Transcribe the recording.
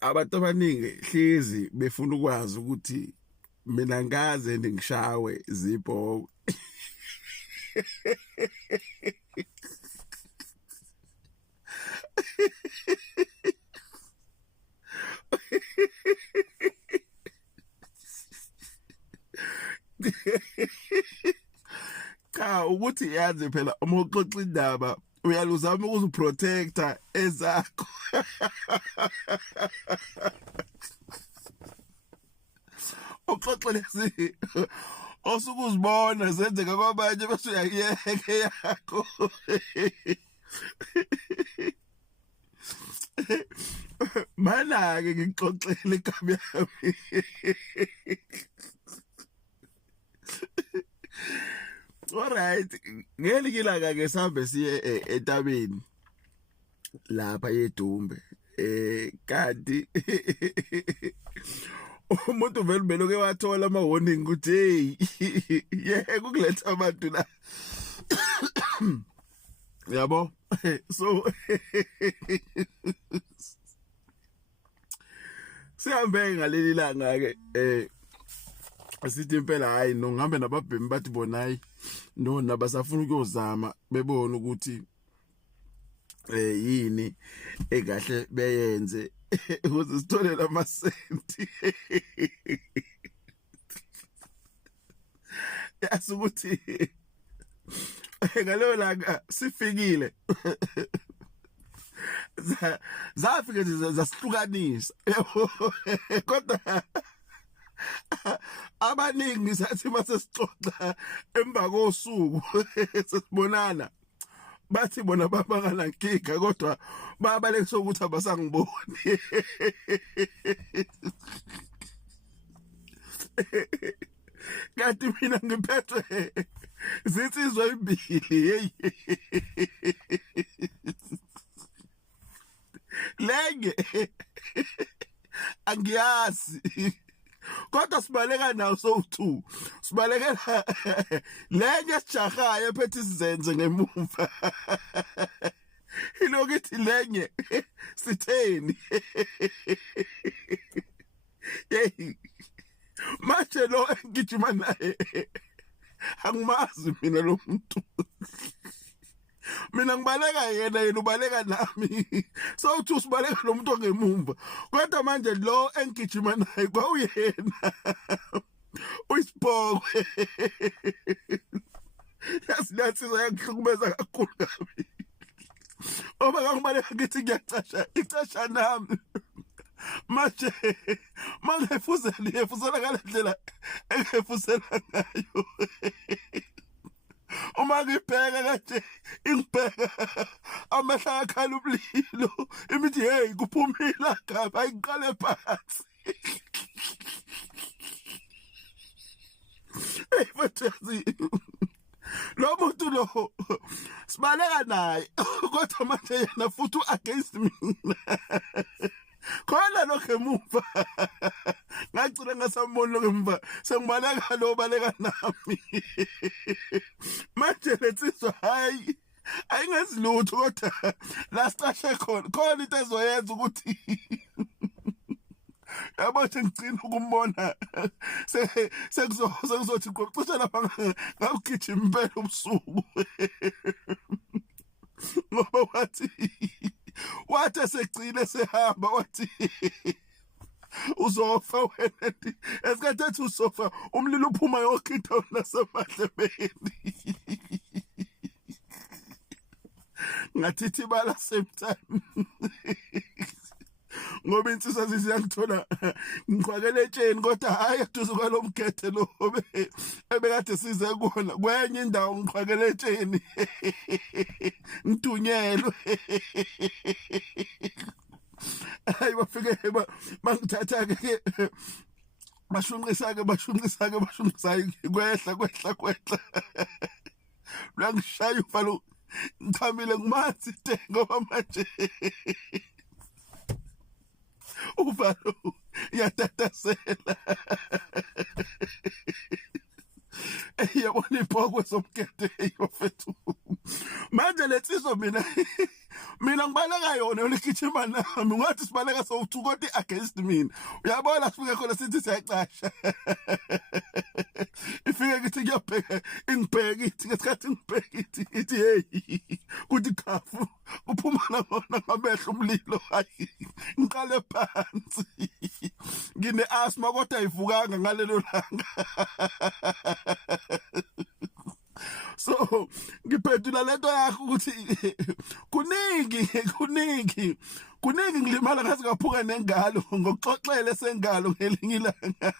Abantu abaningi hlezi befuna ukwazi ukuthi mina ngaze ngishawe zibhoko. Cha ukuthi yazi phela uma uxoxa indaba uyaluzama ukuziprotecta ezakho. Uxoxe lezi osukuzibona zenzeka kwabanye bese uyayeke yakho. Mana ke ngixoxele igama yami. Alright, ngelinye ilanga ke sihambe siye entabeni lapha eDumbe. Kanti umuntu vele ke wathola ama warning ukuthi hey ukuletha abantu la. Yabo? So sihambe ngaleli langa ke asithi impela hayi no ngihambe nababhemi bathi bona hayi no nabasafuna ukuyozama bebona ukuthi yini ekahle beyenze ukuze sithole lamasenti. Yasukuthi ngaleyo langa sifikile zafike zasihlukanisa kodwa abaningi sathi mase sixoxa emva kosuku sesibonana bathi bona babangana nkinga kodwa babalekisa ukuthi abasangiboni. Kanti mina ngiphethwe zinsizwa ezimbili lenge angiyazi kodwa sibaleka nawo so2 sibalekela lenye sijahaye ephethe isizenze ngemuva ilokithi lenye sitheni. Hey manje lo engijima naye angimazi mina lo muntu. Mina ngibaleka yena ubaleka nami so2 sibaleka lo muntu ongemumva kodwa manje lo engijima naye kwawuyena uyisibhoko. Yasilathisa yangihlumeza kakhulu kabi oba ngibaleka ngithi ngiyacasha icasha nami manje efuzela ngalendlela engefuzela ngayo. Uma ngibheka kanje ingibheka amehla akhala umlilo imithi hey kuphumila ngapha ayiqale phansi. Hey mfethu lo muntu lo sibaleka naye kodwa manje yena futhi against mina. Khona lokho emuva ngagcina ngasamboni lokho emuva sengibaleka lo baleka nami. Manje letsizwa hayi ayingazi lutho kodwa la sicashe khona into ezoyenza ukuthi yabo ngicina ukumbona sekuzothi qocisha lapha ngakugijima impela ubusuku ngoba wathi segcina sehamba wathi uzofa wena esikhathi ethi usofa umlilo uphuma yonke into nasemadlebeni. Ngatithi bala same time ngoba insizwa ziyangithola ngiqhwakele etsheni kodwa hayi eduze kwalomkhethe lo ebekade size kuona kwenye indawo ngiqhwakele etsheni ngidunyelwe. Hayi bafike bangithatha ke bashunqisa kwehla langishaya ufalo ngichamile ngimathi ngoba manje uvalo yatatasela. Yabona ibhokwe somkete yofethu manje letsizwa mina mina ngibaleka yona uligijima nami ngathi sibaleka so-2 kodwa against mina uyabona sifike khona sithi siyacasha ifike kithi kuyabheka ingibheka ithi ngesikhathi ngibheka ithi hey kuthi khafu kuphuma ngona ngamehlo umlilo hayi ngiqale phansi ngine asthma kodwa ayivukanga ngalelo langa so ngiphendula lento yakho ukuthi kuningi ngilimala ngaze ngaphuka nengalo ngokuxoxela sengalo ngelinye ilanga